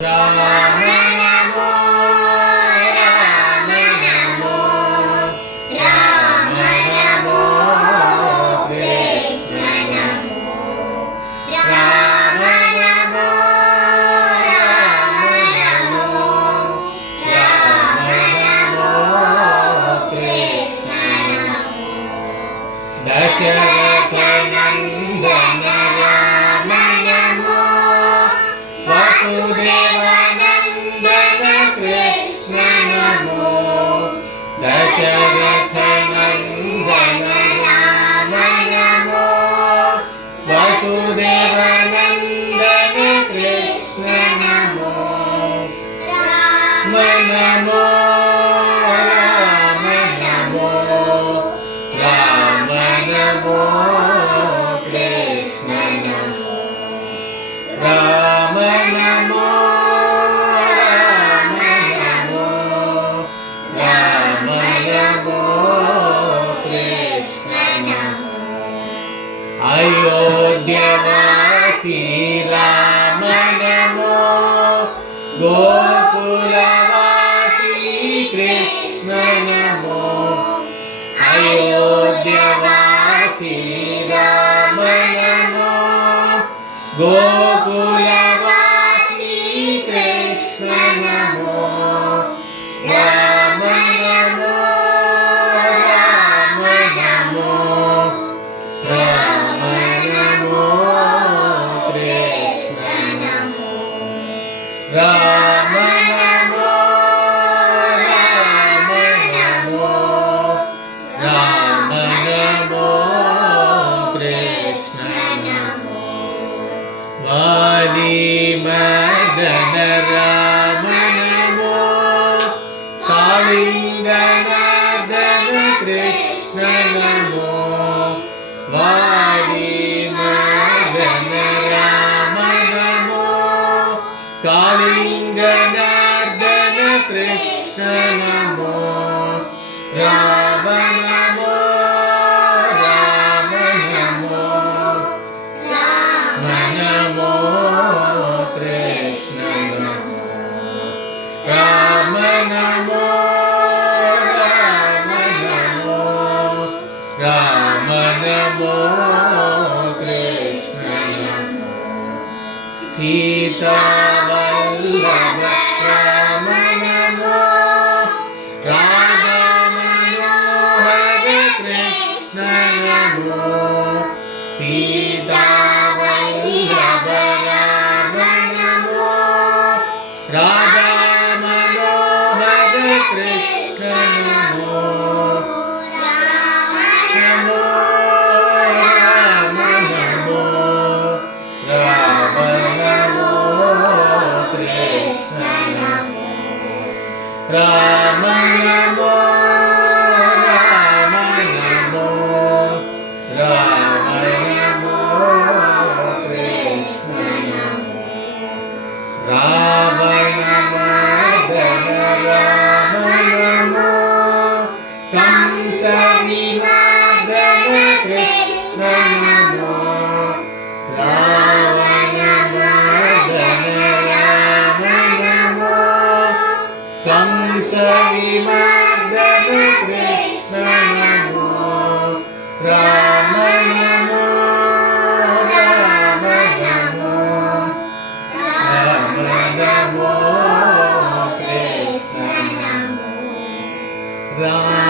राम नमो राम नमो राम नमो कृष्ण नमो राम नमो राम नमो राम नमो कृष्ण नमो दशरथ नंदन राम नमो वासुदेवानंदन कृष्ण नमो दशरथ नंदन राम नमो वासुदेवानंदन कृष्ण नमो राम नमो राम नमो राम नमो कृष्ण नमो राम नमो राम नमो राम नमो कृष्ण नमो अयोध्यवासी राम नमो गोकुलवासी कृष्ण नमो अयोध्यवासी राम नमो गोकुलवासी कृष्ण नमो राम नमो राम नमो राम नमो कृष्ण नमो राम नमो राम नमो राम नमो कृष्ण नमो वाली मदन राम नमो कालिंगनादन कृष्ण नमो वाली मदन राम नमो कालिंगनादन कृष्ण नमो राम नमो राम नमो राम नमो कृष्ण नमो राम नमो राम नमो राम नमो कृष्ण नमो सीता वल्लभ राम नमो राधा मनोहर कृष्ण नमो सीता वल्लभ राम नमो राधा मनोहर कृष्ण नमो राम नमो राम नमो राम नमो कृष्ण नमो राम नमो राम नमो राम नमो कृष्ण नमो रावण मर्दन राम नमो कंस विमर्दन कृष्ण नमो रावण मर्दन राम नमो कंस विमर्दन कृष्ण नमो राम नमो राम नमो राम नमो कृष्ण नमो राम